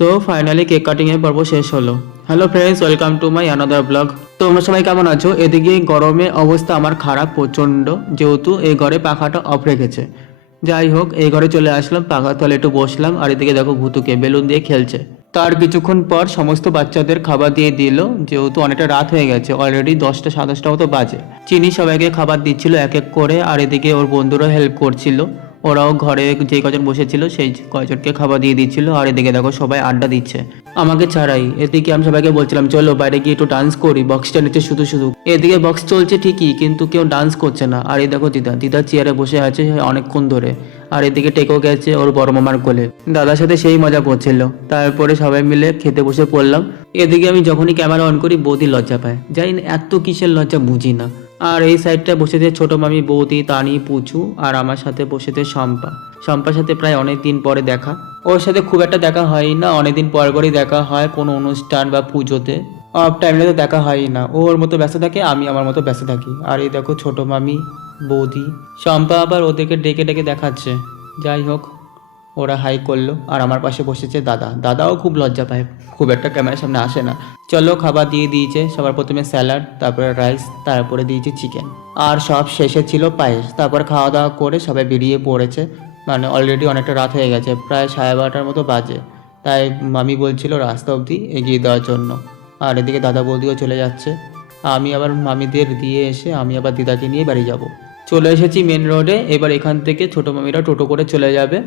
So finally cake cutting এর পর্ব শেষ হলো। Hello friends, welcome to my another blog. তোমরা সবাই কেমন আছো? এদিকে গরমে অবস্থা আমার খারাপ প্রচণ্ড, যেহেতু এই ঘরে পাখাটা অফ রেখেছে। যাই হোক, এই ঘরে চলে আসলাম, পাখার তলে একটু বসলাম, আর এদিকে দেখো ভুতুকে বেলুন দিয়ে খেলছে। তার কিছুক্ষণ পর সমস্ত বাচ্চাদের খাবার দিয়ে দিল, যেহেতু অনেকটা রাত হয়ে গেছে, অলরেডি 10টা 10:30 মতো বাজে। চিনি সবাইকে খাবার দিচ্ছিল এক এক করে, আর এদিকে ওর বন্ধুরা হেল্প করছিল। ওরাও ঘরে যে কজন বসেছিল সেই কয়জনকে খাবার দিয়ে দিচ্ছিল, আর এদিকে দেখো সবাই আড্ডা দিচ্ছে আমাকে ছাড়াই। এদিকে আমি সবাইকে বলছিলাম চলো বাইরে গিয়ে একটু ডান্স করি, বক্সটা নিচে শুধু শুধু। এদিকে বক্স চলছে ঠিকই, কিন্তু কেউ ডান্স করছে না। আর এই দেখো দিদা চেয়ারে বসে আছে অনেকক্ষণ ধরে, আর এদিকে টেকেও গেছে ওর বড় মামার কোলে, দাদার সাথে সেই মজা করছিল। তারপরে সবাই মিলে খেতে বসে পড়লাম। এদিকে আমি যখনই ক্যামেরা অন করি বৌদি লজ্জা পায়, জানি না এত কিসের লজ্জা বুঝি না। আর এই সাইডটা বসেছে ছোট মামি, বৌদি, তানি, পুচু, আর আমার সাথে বসেছে শম্পার সাথে প্রায় অনেক দিন পরে দেখা। ওর সাথে খুব একটা দেখা হয় না, অনেকদিন পর পরই দেখা হয় কোনো অনুষ্ঠান বা পুজোতে। অফ টাইমে তো দেখা হয় না, ও ওর মতো ব্যস্ত থাকে, আমি আমার মতো ব্যস্ত থাকি। আর এই দেখো ছোট মামি, বৌদি, শম্পা আবার ওদেরকে ডেকে ডেকে দেখাচ্ছে। যাই হোক, ওরা হাই করলো, আর আমার পাশে বসেছে দাদাও খুব লজ্জা পায়, খুব একটা ক্যামেরার সামনে আসে না। চলো, খাবার দিয়ে দিয়েছে। সবার প্রথমে স্যালাড, তারপরে রাইস, তারপরে দিয়েছে চিকেন, আর সব শেষে ছিল পায়েস। তারপর খাওয়া দাওয়া করে সবাই বেরিয়ে পড়েছে, মানে অলরেডি অনেকটা রাত হয়ে গেছে, প্রায় 12:30 মতো বাজে। তাই মামি বলছিল রাস্তা অবধি এগিয়ে দেওয়ার জন্য। আর এদিকে দাদা বৌদিও চলে যাচ্ছে। আমি আবার মামিদের দিয়ে এসে আমি আবার দিদাকে নিয়ে বাড়ি যাব। চলে এসেছি মেন রোডে। এবার এখান থেকে ছোটো মামিরা টোটো করে চলে যাবে।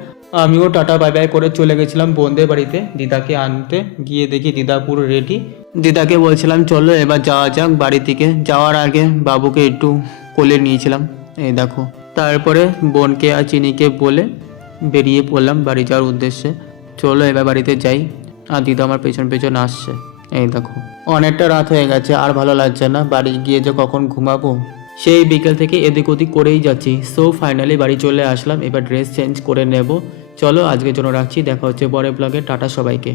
আমিও টাটা বাই বাই করে চলে গেছিলাম বোনদের বাড়িতে দিদাকে আনতে। গিয়ে দেখি দিদা পুরো রেডি। দিদাকে বলছিলাম চলো এবার যাওয়া যাক বাড়ি থেকে। যাওয়ার আগে বাবুকে একটু কোলে নিয়েছিলাম, এই দেখো। তারপরে বোনকে আর চিনিকে বলে বেরিয়ে পড়লাম বাড়ি যাওয়ার উদ্দেশ্যে। চলো এবার বাড়িতে যাই। আর দিদা আমার পেছন পেছন আসছে, এই দেখো। অনেকটা রাত হয়ে গেছে, আর ভালো লাগছে না, বাড়ি গিয়ে যে কখন ঘুমাবো। সেই বিকেল থেকে এদিক ওদিক করেই যাচ্ছি। সো ফাইনালি বাড়ি চলে আসলাম, এবার ড্রেস চেঞ্জ করে নেব। চলো আজকের জন্য রাখছি, দেখা হচ্ছে পরের ব্লগে। টাটা সবাইকে।